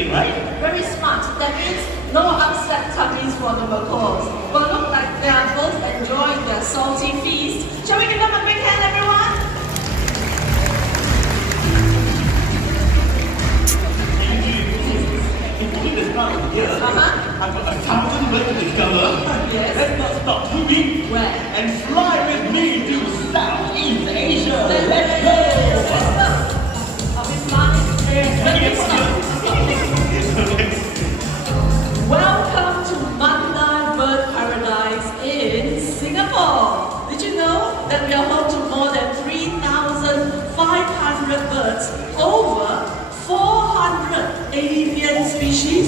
interesting, right? Very smart. That means no upset tummies for the macaws. But look like they are both enjoying their salty feast. Shall we give them a big hand, everyone? In this part of the year, I've got 1,000 ways to discover. Yes. Let's not stop too deep. Where? And fly with me to Southeast Asia. Let's go! Are we flying? Welcome to Mandai Bird Paradise in Singapore. Did you know that we are home to more than 3,500 birds, over 400 avian species?